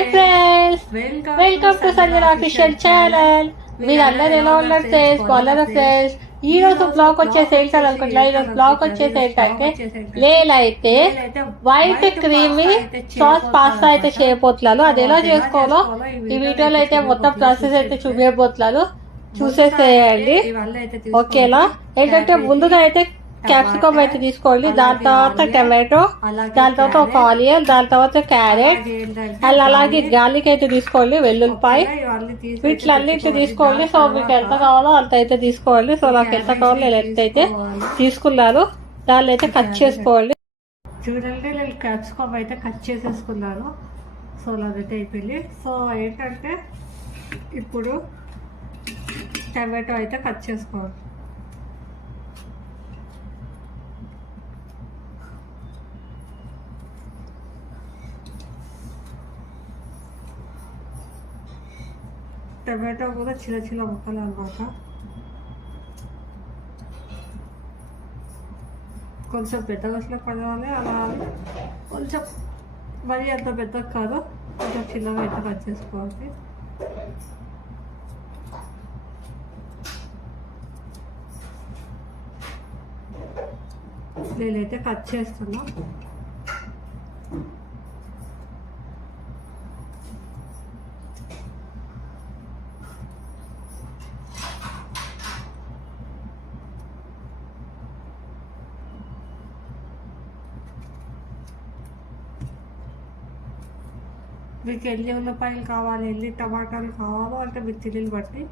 Hi friends, welcome to Sanjana official channel. మీరు అందరు ఎలా ఉన్నారు ఫ్రెండ్స్? బాగున్నారా ఫ్రెండ్స్? ఈ రోజు బ్లాగ్ వచ్చేసి ఏంటని అనుకుంటున్నా. ఈ రోజు బ్లాగ్ వచ్చేసి ఏంటంటే లేలైతే వైట్ క్రీమీ సాస్ పాస్తా అయితే చేయబోతున్నాను. అది ఎలా చేసుకోవాలో ఈ వీడియోలో అయితే మొత్తం ప్రాసెస్ అయితే చూపించబోతున్నాను. చూసేసేయండి ఓకేనా. ఏంటంటే ముందుగా అయితే క్యాప్సికమ్ అయితే తీసుకోండి, దాని తర్వాత టమాటో, దాని తర్వాత ఒక ఆనియన్, దాని తర్వాత క్యారెట్ అండ్ అలాగే గార్లిక్ అయితే తీసుకోండి, వెల్లుల్లిపాయ, వీటిలన్నింటినీ తీసుకోండి. సో మీకు ఎంత కావాలో అంత అయితే తీసుకోండి. సో నాకు ఎంత కావాలో నేను ఎంత అయితే తీసుకున్నాను దాన్ని అయితే కట్ చేసుకోండి. చూడండి నేను క్యాప్సికమ్ అయితే కట్ చేసేసుకున్నాను. సో అదైతే అయిపోయింది. సో ఏంటంటే ఇప్పుడు టమాటో అయితే కట్ చేసుకోవాలి. టమాటో కూడా చిన్న చిన్న ముక్కలు అన్నమాట. కొంచెం పెద్దగా వచ్చిన పడవాలి, అలా కొంచెం మరీ అంత పెద్దగా కాదు, కొంచెం చిన్నగా అయితే కట్ చేసుకోవాలి. నేనైతే కట్ చేస్తున్నా. మీకు ఎన్ని ఉల్లిపాయలు కావాలి, ఎన్ని టమాటాలు కావాలో అంటే మీరు తిరిగి బట్టి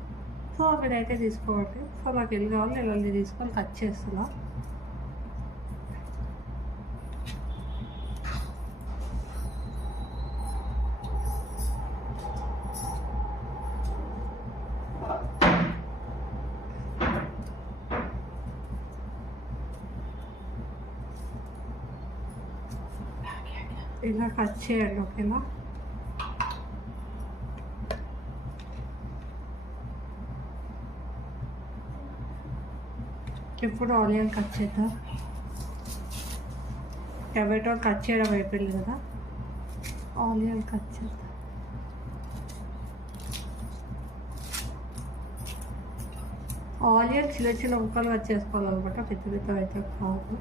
సో మీరైతే తీసుకోవాలి. సో నాకు ఎన్ని కావాలి నేను అన్ని తీసుకొని కట్ చేస్తున్నా. ఇలా కట్ చేయండి ఓకేనా. ఇప్పుడు ఆనియన్ కట్ చేద్దాం. టమాటో కట్ చేయడం అయిపోయింది కదా, ఆనియన్ కట్ చేద్దాం. ఆనియన్ చిన్న చిన్న ముక్కలు కట్ చేసుకోవాలన్నమాట, పెద్ద పెద్ద అయితే కాదు.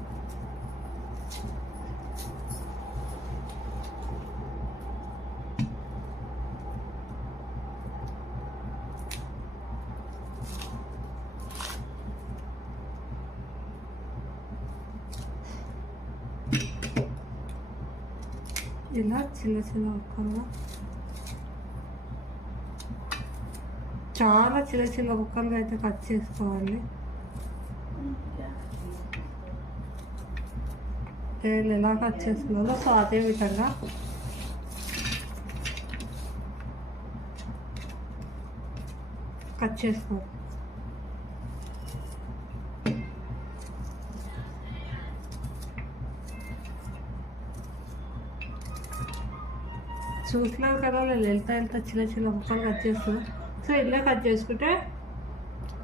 ఇలా చిన్న చిన్న ముక్కలు, చాలా చిన్న చిన్న ముక్కలుగా అయితే కట్ చేసుకోవాలి. నేను ఎలా కట్ చేస్తున్నానో సో అదే విధంగా కట్ చేసుకోవాలి. చూసినావు కదా నేను వెళ్తా చిన్న చిన్న ముక్కలు కట్ చేస్తాను. సో ఇలా కట్ చేసుకుంటే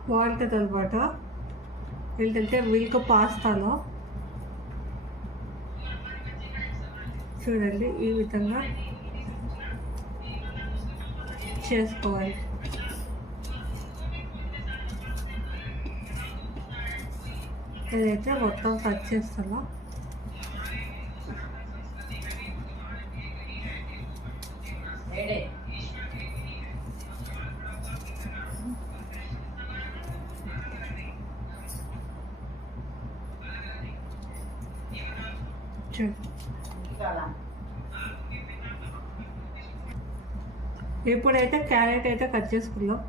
బాగుంటుంది అనమాట. ఏంటంటే మిల్క్ పాస్తాలో చూడండి ఈ విధంగా చేసుకోవాలి. ఇదైతే మొత్తం కట్ చేస్తాను. ఇప్పుడైతే క్యారెట్ అయితే కట్ చేసుకుందాం.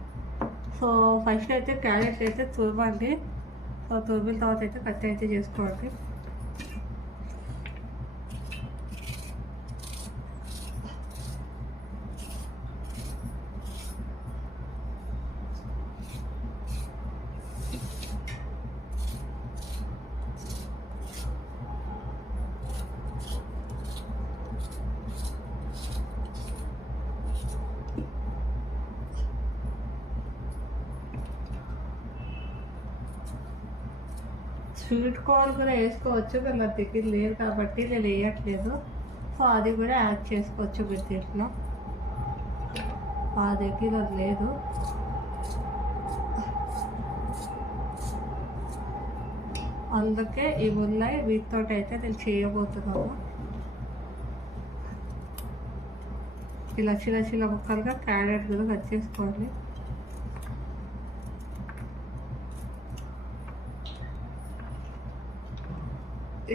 సో ఫస్ట్ అయితే క్యారెట్ అయితే తురమండి. సో తురిమిన తర్వాత అయితే కట్ అయితే చేసుకోవాలి. స్వీట్ కార్న్ కూడా వేసుకోవచ్చు, కానీ నా దగ్గర లేదు కాబట్టి నేను వేయట్లేదు. సో అది కూడా యాడ్ చేసుకోవచ్చు మీరు దీంట్లో. ఆ దగ్గర లేదు. అందుకే ఇవి ఉన్నాయి, వీటితో అయితే నేను చేయబోతున్నాను. ఇలా చిన్న చిన్న ముక్కలుగా క్యారెట్ కూడా కట్ చేసుకోండి.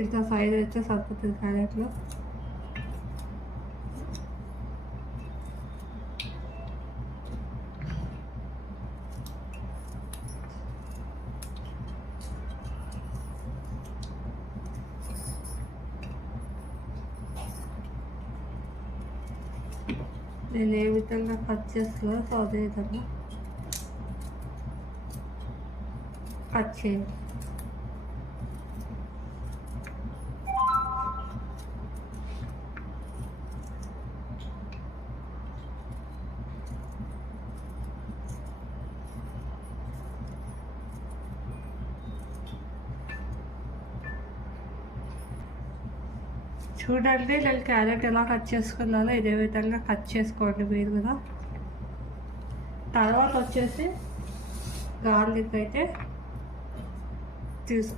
ఇంత సైజ్ అయితే సరిపోతుంది క్యారెట్లో. నేను ఏ విధంగా కట్ చేస్తున్నా సో అదే విధంగా కట్ చేయండి. చూడండి నేను క్యారెట్ ఎలా కట్ చేసుకున్నానో ఇదే విధంగా కట్ చేసుకోండి మీరు కూడా. తర్వాత వచ్చేసి గార్లిక్ అయితే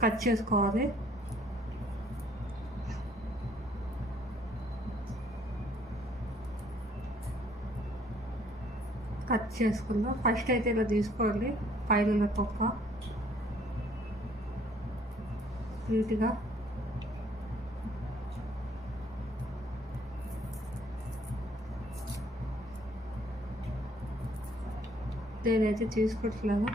కట్ చేసుకోవాలి. కట్ చేసుకుందాం. ఫస్ట్ అయితే ఇలా తీసుకోండి, పైన తొక్క నీట్గా. నేనైతే తీసుకుంటున్నాను.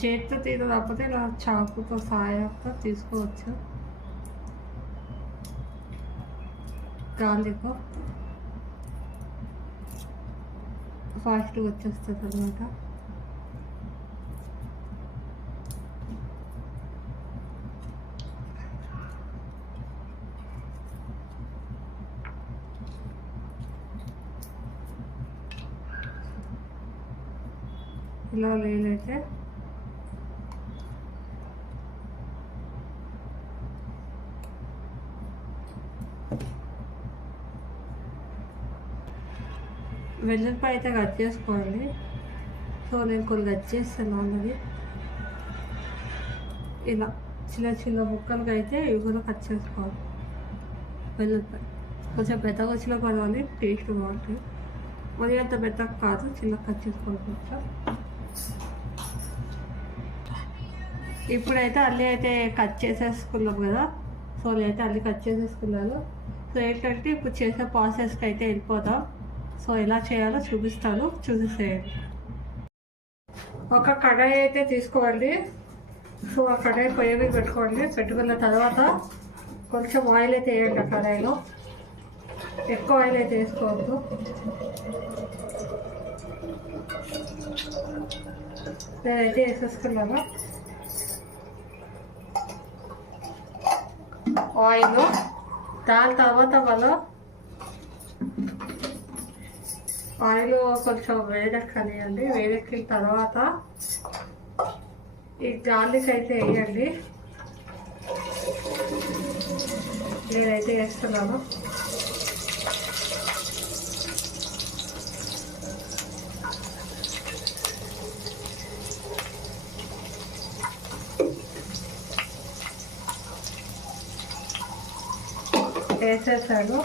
చేతితో తీయకపోతే ఇలా చాకుతో సాయంతో తీసుకోవచ్చు. గార్లిక్ ఫాస్ట్గా వచ్చేస్తుంది అన్నమాట. ఇలా లేనైతే వెల్లుల్లిపాయ అయితే కట్ చేసుకోండి. సో నేను కొన్ని కట్ చేస్తాను అన్నది. ఇలా చిన్న చిన్న ముక్కలుగా అయితే ఇవి కూడా కట్ చేసుకోవాలి. వెల్లుల్లిపాయ కొంచెం పెద్దగా వచ్చినా పర్వాలి, టేస్ట్ బాగుంటుంది. మరి అంత పెద్దగా కాదు, చిన్న కట్ చేసుకోవచ్చు. ఇప్పుడైతే అల్లి అయితే కట్ చేసేసుకున్నాం కదా. సో నేనైతే అల్లి కట్ చేసేసుకున్నాను. సో ఏంటంటే ఇప్పుడు చేసే ప్రాసెస్కి అయితే వెళ్ళిపోతాం. సో ఎలా చేయాలో చూపిస్తాను, చూసేసేయండి. ఒక కడాయి అయితే తీసుకోండి. సో ఆ కడాయి పొయ్యి మీద పెట్టుకోండి. పెట్టుకున్న తర్వాత కొంచెం ఆయిల్ అయితే వేయండి. ఆ కడాయిలో ఎక్కువ ఆయిల్ అయితే వేసుకోవద్దు. నేనైతే వేసేసుకున్నాను ఆయిల్. దాని తర్వాత మనం ఆయిల్ కొంచెం వేడెక్కనియండి. వేడెక్కిన తర్వాత ఈ గార్లిక్ అయితే వేయండి. నేనైతే వేస్తున్నాను. వేసేసాను.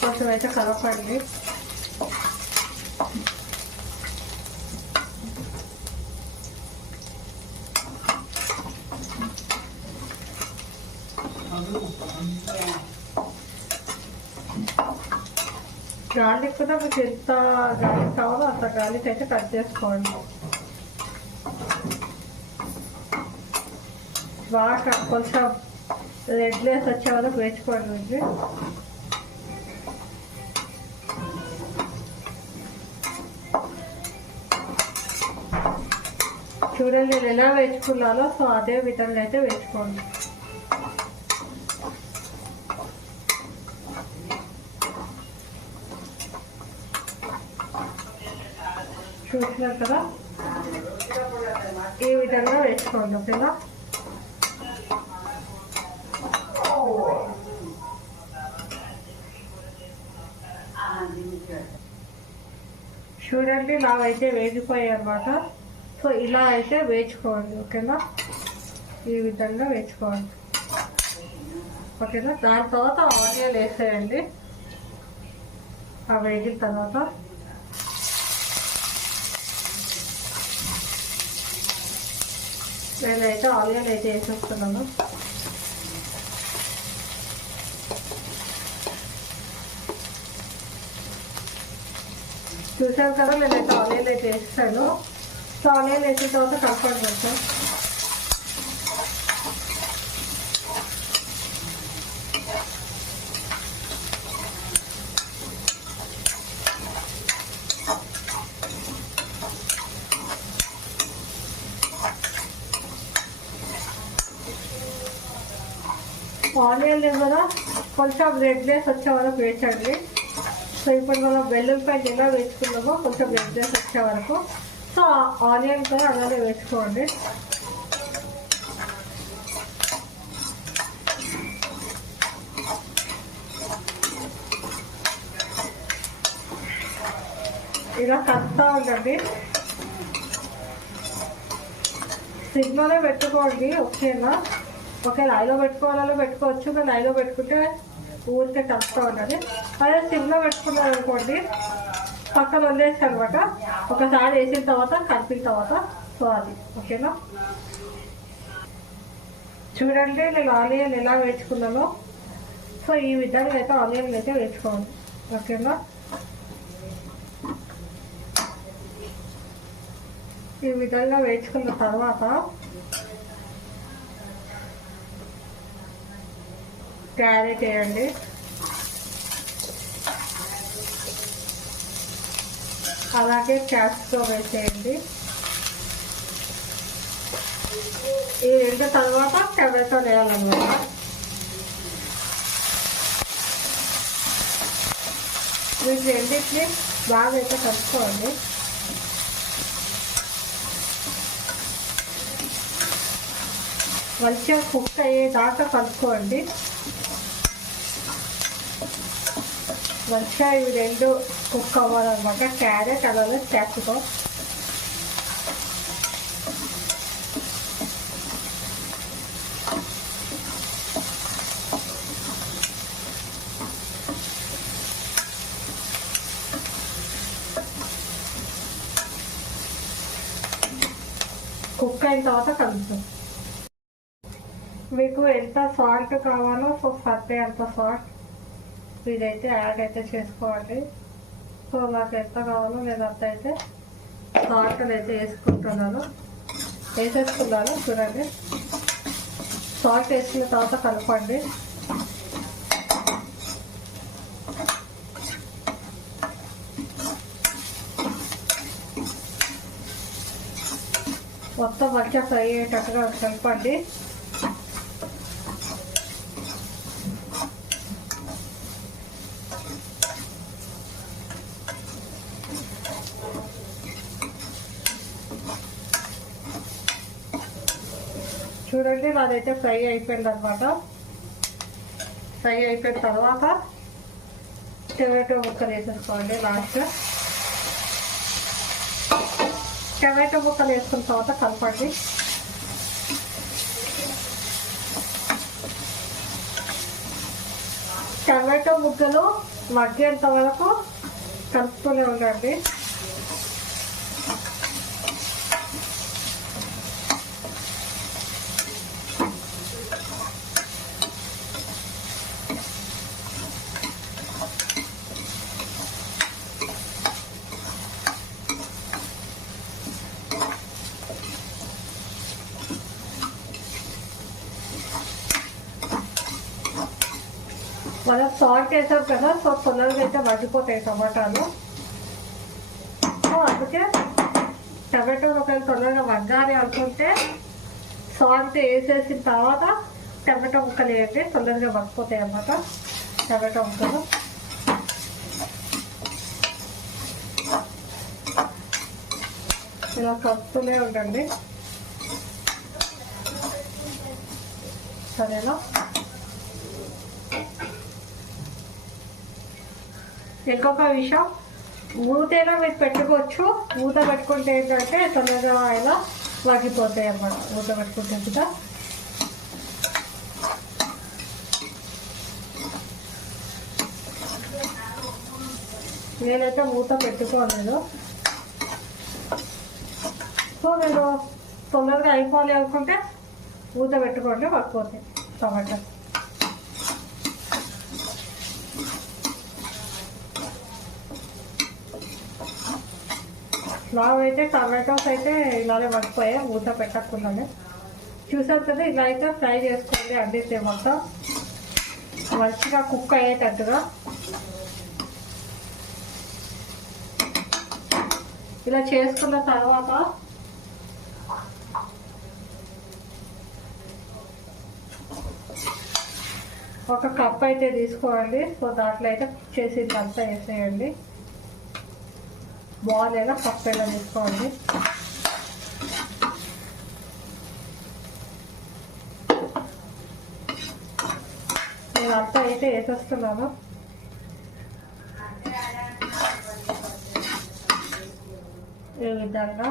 కొంచెం అయితే కలపండి. గార్లిక్ కూడా మీకు ఎంత గార్లిక్ కావాలో అంత గార్లిక్ అయితే కట్ చేసుకోండి. బాగా కొంచెం రెడ్లెస్ వచ్చే వరకు వేసుకోండి. చూడండి నేను ఎలా వేసుకున్నానో సో అదే విధంగా అయితే వేసుకోండి. చూసినారు కదా. ఈ విధంగా వేసుకోండి. ఓకేనా? చూడండి, ఇలా అయితే వేగిపోయాయి అన్నమాట. సో ఇలా అయితే వేయించుకోండి. ఓకేనా? ఈ విధంగా వేయించుకోండి. ఓకేనా? దాని తర్వాత ఆనియన్ వేసేయండి. ఆ వేగిన తర్వాత నేనైతే ఆనియన్ అయితే వేసేస్తున్నాను. చూసారు కదా, నేనైతే ఆనియన్ అయితే వేస్తాను. సో ఆనియన్ వేసిన తర్వాత కలపండి కొంచెం. ఆనియన్ కదా కొంచెం రెడ్నెస్ వచ్చే వరకు వేసండి. సో ఇప్పుడు మనం వెల్లుల్లిపాయలు ఎలా వేసుకున్నామో కొంచెం రెడ్నెస్ వచ్చే వరకు. సో ఆనియన్ కూడా అలానే వేసుకోండి. ఇలా కలుపుతూ ఉండండి. సిగ్నలే పెట్టుకోండి. ఓకేనా? ఓకే, లైవ్లో పెట్టుకోవాలో పెట్టుకోవచ్చు. కానీ లైవ్లో పెట్టుకుంటే ఊరికే కలుపుతూ ఉండాలి. అదే సిమ్లో పెట్టుకున్నారు అనుకోండి, పక్కన వదిలేసి అనమాట. ఒకసారి వేసిన తర్వాత కలిపిన తర్వాత సో అది. ఓకేనా? చూడండి, నేను ఆనియన్ ఎలా వేసుకున్నానో. సో ఈ విధంగా అయితే ఆనియన్ అయితే వేసుకోండి. ఓకేనా? ఈ విధంగా వేసుకున్న తర్వాత క్యారెట్ వేయండి. అలాగే క్యాప్సికం వేసేయండి. ఈ రెండు తర్వాత టమాటో వేయాలన్నమాట. వీటి రెండింటిని బాగా అయితే కలుపుకోండి. మంచిగా కుక్ అయ్యేదాకా కలుపుకోండి. మంచిగా ఇవి రెండు కుక్ అవ్వాలన్నమాట. క్యారెట్ అలాగే క్యాప్సికం. కుక్ అయిన తర్వాత కలుపుతాం. మీకు ఎంత సాల్ట్ కావాలో సో సర్దే అంత సాల్ట్ ఇదైతే యాడ్ అయితే చేసుకోవాలి. సో నాకు ఎంత కావాలో నేను అంత అయితే సాల్ట్ అయితే వేసుకుంటున్నాను. చూడండి, సాల్ట్ వేసుకున్న తర్వాత కలపండి. మొత్తం మంచిగా ఫ్రై అయ్యేటట్టుగా కలపండి. చూడండి, నాదైతే ఫ్రై అయిపోయింది అనమాట. ఫ్రై అయిపోయిన తర్వాత టమాటో ముక్కలు వేసేసుకోండి. లాస్ట్ టమాటో ముక్కలు వేసుకున్న తర్వాత కలపండి. టమాటో ముక్కలు మగ్గేంత వరకు కలుపుతూనే ఉండండి. మనం సాల్ట్ వేసాం కదా, సో తొందరగా అయితే మగ్గిపోతాయి టమాటాలు. సో అందుకే టమాటోలు ఒకవేళ తొందరగా మగ్గాలి అనుకుంటే సాల్ట్ వేసేసిన తర్వాత టమాటో ముక్కలు వేయండి. తొందరగా మగ్గిపోతాయి అన్నమాట టమాటో ముక్కలు. ఇలా కలుపుతూనే ఉండండి, సరేనా? ఇంకొక విషయం, మూతైనా మీరు పెట్టుకోవచ్చు. మూత పెట్టుకుంటే ఏంటంటే తొందరగా ఇలా వాగిపోతాయి అన్నమాట. మూత పెట్టుకుంటే కదా. నేనైతే మూత పెట్టుకోలేదు. సో మీరు తొందరగా అయిపోవాలి అనుకుంటే మూత పెట్టుకోండి, పడిపోతాయి టమాటా. లావ్ అయితే టమాటోస్ అయితే ఇలానే పడిపోయాయి మూత పెట్టకుండానే. చూసారు కదా, ఇలా అయితే ఫ్రై చేసుకోండి అడ్డితే మొత్తం మంచిగా కుక్ అయ్యేటట్టుగా. ఇలా చేసుకున్న తర్వాత ఒక కప్ అయితే తీసుకోండి. సో దాంట్లో అయితే కుక్ చేసి అంతా వేసేయండి. బాల్ అయినా కప్ అయినా తీసుకోండి. నేను అంతా అయితే వేసేస్తున్నాను. ఈ విధంగా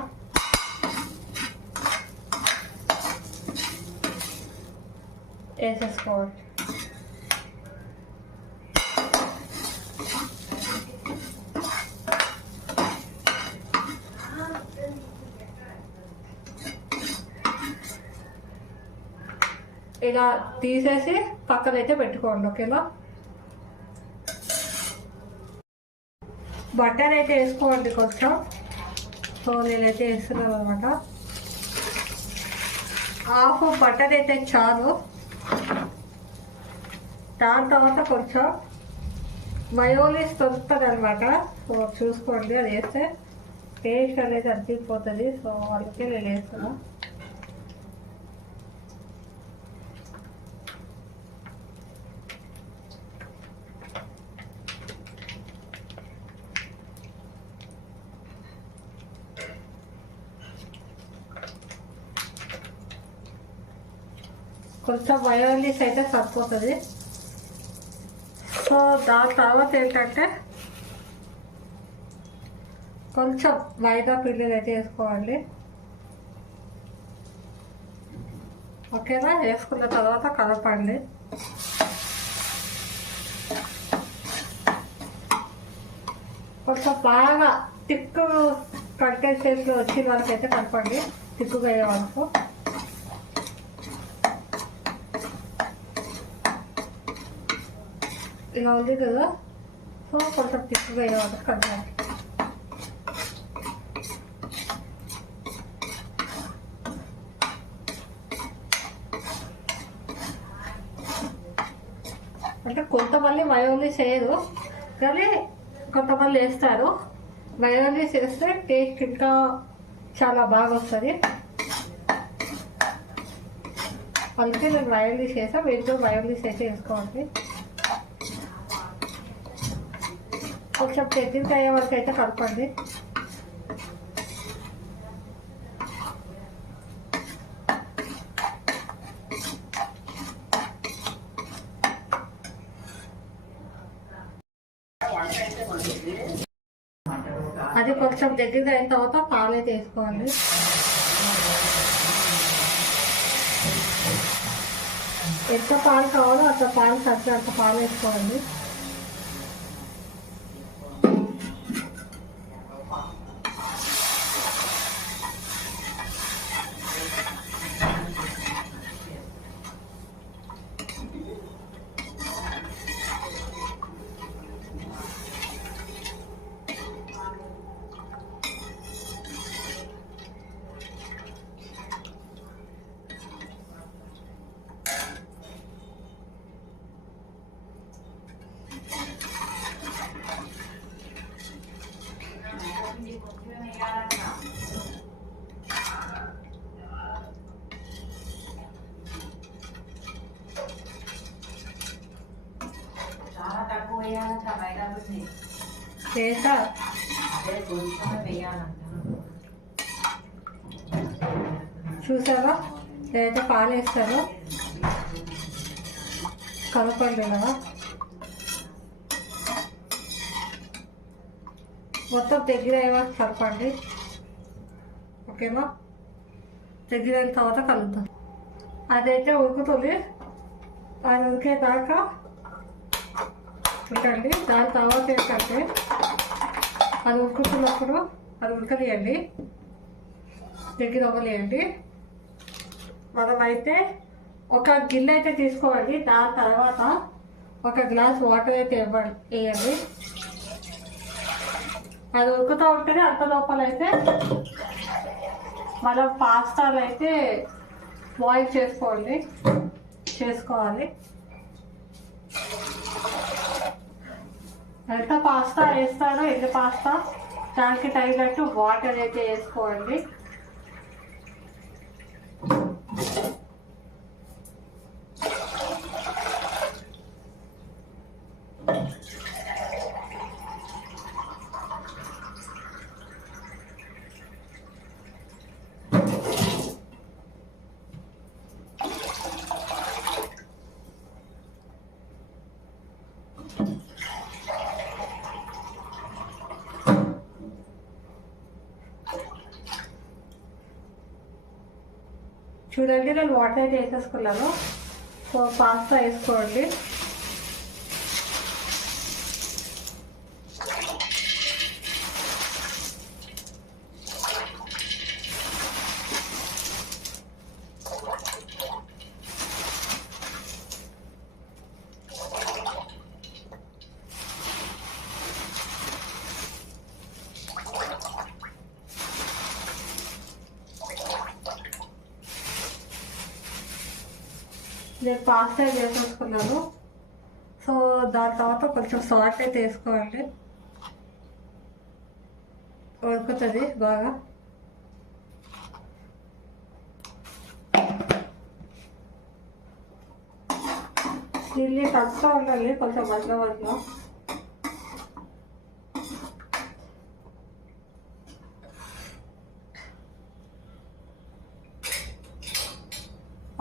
వేసేసుకోండి. ఇలా తీసేసి పక్కనైతే పెట్టుకోండి. ఓకేనా? బటర్ అయితే వేసుకోండి కొంచెం. సో నేనైతే వేస్తున్నాను అనమాట. హాఫ్ బటర్ అయితే చాలు. దాని తర్వాత కొంచెం మయోనీస్ దొరుకుతుంది అనమాట. సో చూసుకోండి, అది వేస్తే టేస్ట్ అనేది అనిపిపోతుంది. సో అందుకే నేను వేస్తున్నా. కొంచెం మయోనీస్ అయితే సరిపోతుంది. సో దాని తర్వాత ఏంటంటే కొంచెం మైదా పిండిని అయితే వేసుకోవాలి. ఓకేనా? వేసుకున్న తర్వాత కలపండి. కొంచెం బాగా తిక్కు కన్సిస్టెన్సీలో వచ్చిన వరకు అయితే కలపండి, తిక్కుగా అయ్యే వరకు. ఇలా ఉంది కదా. సో కొంచెం తిక్కుగా అయ్యే వరకు కలపాలి. అంటే కొంతమంది మయోనీస్ వేయరు, కానీ కొంతమంది వేస్తారు. మయోనీస్ వేస్తే టేస్ట్ ఇంకా చాలా బాగా వస్తుంది. అందుకే నేను మయోనీస్ వేసాను. మీరు మయోనీస్ అయితే వేసుకోవాలి. కొంచెం తెచ్చింది అయ్యే వరకు అయితే కలపండి. అది కొంచెం దగ్గరగా అయిన తర్వాత పాలైతే వేసుకోవాలి. ఎంత పాలు కావాలో అంత పాలు సరిగ్గా పాలు వేసుకోవాలి. చూసారా నేనైతే పాలు వేస్తాను, కలపండి కదా. మొత్తం దగ్గర అయ్యేవా కలపండి, ఓకేనా. దగ్గర అయిన తర్వాత కలుద్దాం. అదైతే ఉడుకుతుంది, అది ఉడికేదాకా ఉడకండి. దాని తర్వాత ఏంటంటే అది ఉడుకుతున్నప్పుడు అది ఉడకనియండి, దగ్గర అవ్వలేయండి. మనమైతే ఒక గిన్నె అయితే తీసుకోవాలి, దాని తర్వాత ఒక గ్లాస్ వాటర్ అయితే వేయండి. అది ఉడుకుతూ ఉంటేనే అంత లోపల అయితే మనం పాస్తాలు అయితే బాయిల్ చేసుకోవాలి. ఎంత పాస్తా వేస్తారో ఎన్ని పాస్తా దానికి తగినట్టు వాటర్ అయితే వేసుకోండి. చూడండి నేను వాటర్ అయితే వేసేసుకున్నాను. సో పాస్తా వేసుకోండి. నేను పాస్తా వేసేసుకున్నాను. సో దాని తర్వాత కొంచెం సాల్ట్ అయితే వేసుకోండి, ఉడుకుతుంది బాగా. దీన్ని కలుపుతూ ఉండాలి కొంచెం మధ్యలో.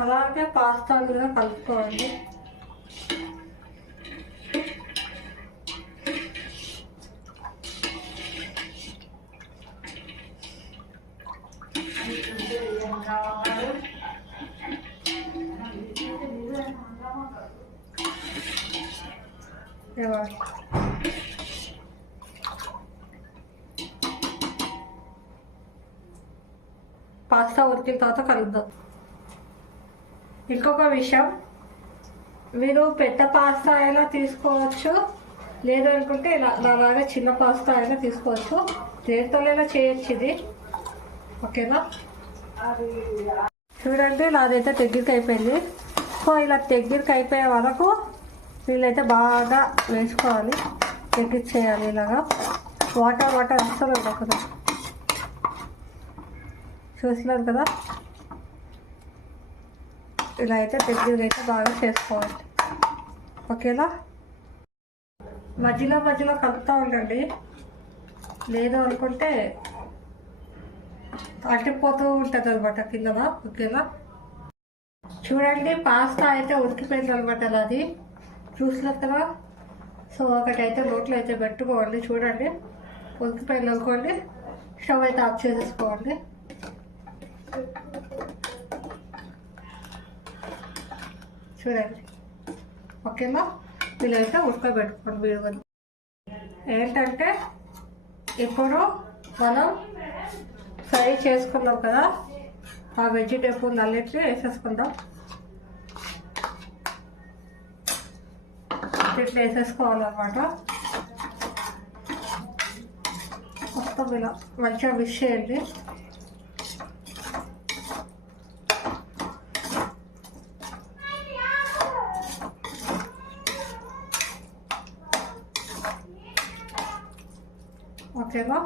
అలాగే పాస్తా కూడా కలుపుకోండి. పాస్తా ఉడికిన తర్వాత కలుద్దాం. ఇంకొక విషయం, మీరు పెద్ద పాస్తా అయినా తీసుకోవచ్చు, లేదనుకుంటే నాలాగా చిన్న పాస్తా అయినా తీసుకోవచ్చు. దేనితోనైనా చేయొచ్చు ఇది, ఓకేనా. చూడండి నాదైతే దగ్గరికి అయిపోయింది. సో ఇలా దగ్గరికి అయిపోయే వరకు వీళ్ళైతే బాగా వేసుకోవాలి, దగ్గరికి చేయాలి. ఇలాగా వాటర్ అస్సలు ఉండకూడదు. చూసినారు కదా, ఇలా అయితే దగ్గర అయితే బాగా చేసుకోవాలి, ఓకేనా. మధ్యలో కలుపుతూ ఉండండి, లేదు అనుకుంటే అట్టిపోతూ ఉంటుంది అనమాట కింద, ఓకేనా. చూడండి పాస్తా అయితే ఉడికిపోయింది అనమాట, అది చూసినారు కదా. సో ఒకటైతే నోట్లో అయితే పెట్టుకోండి. చూడండి ఉడికిపోయింది అనుకోండి, స్టవ్ అయితే ఆఫ్ చేసేసుకోండి. చూడండి ఓకేనా. వీళ్ళైతే ఉడకబెట్టుకోండి మీరు. ఏంటంటే ఇప్పుడు మనం ఫ్రై చేసుకున్నాం కదా, ఆ వెజిటేబుల్ అన్నిటిని వేసేసుకుందాం. ఇట్లా వేసేసుకోవాలన్నమాట. మొత్తం ఇలా మంచిగా మిక్స్ చేయండి. ఓకేనా.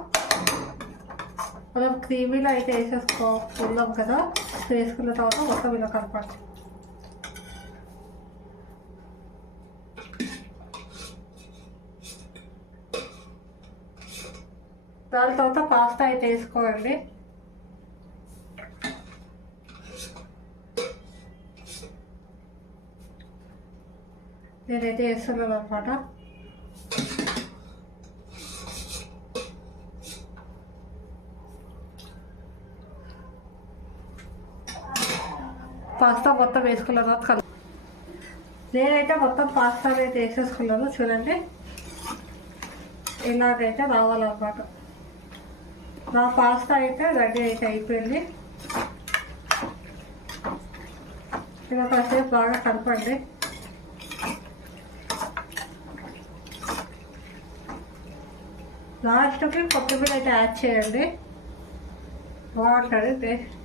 మనం క్రీమీలో అయితే వేసేసుకున్నాం కదా, వేసుకున్న తర్వాత మొత్తం ఇలా కలపండి. దాని తర్వాత పాస్తా అయితే వేసుకోండి. నేనైతే వేస్తున్నాను అనమాట. పాస్తా మొత్తం వేసుకున్న తర్వాత నేనైతే మొత్తం పాస్తా అయితే వేసేసుకున్నాను. చూడండి ఇలాగైతే రావాలన్నమాట. నా పాస్తా అయితే రెడీ అయితే అయిపోయింది. ఇలా కాసేపు బాగా కలపండి. లాస్ట్కి కొత్తిమీర అయితే యాడ్ చేయండి, బాగుంటుంది టేస్ట్.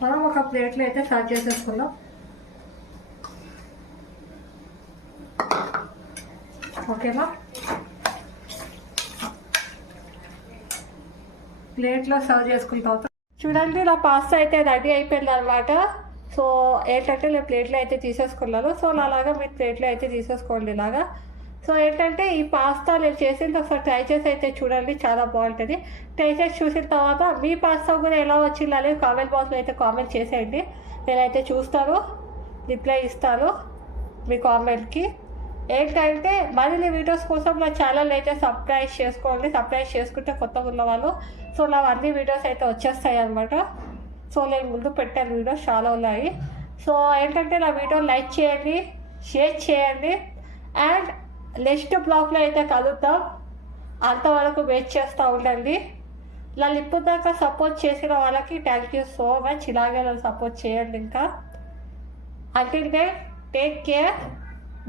మనం ఒక ప్లేట్లో అయితే సర్వ్ చేసేసుకుందాం. ఓకేనా, ప్లేట్లో సర్వ్ చేసుకున్న తర్వాత చూడండి నా పాస్తా అయితే రెడీ అయిపోయింది అనమాట. సో ఏంటంటే నేను ప్లేట్లో అయితే తీసేసుకున్నాను. సో అలాగా మీరు ప్లేట్లో అయితే తీసేసుకోండి ఇలాగా. సో ఏంటంటే ఈ పాస్తా నేను చేసింది ఒకసారి ట్రై చేసి అయితే చూడండి, చాలా బాగుంటుంది. ట్రై చేసి చూసిన తర్వాత మీ పాస్తా కూడా ఎలా వచ్చింది అనేది కామెంట్ బాక్స్లో అయితే కామెంట్ చేసేయండి. నేనైతే చూస్తాను, రిప్లై ఇస్తాను మీ కామెంట్కి. ఏంటంటే మరిన్ని వీడియోస్ కోసం నా ఛానల్ అయితే సబ్స్క్రైబ్ చేసుకోండి. సబ్స్క్రైబ్ చేసుకుంటే కొత్తగా ఉన్న వాళ్ళు సో నా అన్ని వీడియోస్ అయితే వచ్చేస్తాయి అనమాట. సో నేను ముందు పెట్టాను వీడియోస్ చాలా ఉన్నాయి. సో ఏంటంటే నా వీడియో లైక్ చేయండి, షేర్ చేయండి. అండ్ నెక్స్ట్ బ్లాగ్లో అయితే కలుద్దాం. అంతవరకు వెయిట్ చేస్తూ ఉండండి. నన్ను ఇప్పుడు దాకా సపోర్ట్ చేసిన వాళ్ళకి థ్యాంక్ యూ సో మచ్. ఇలాగే నన్ను సపోర్ట్ చేయండి ఇంకా. Until then take care,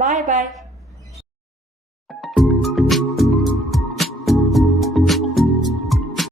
bye bye.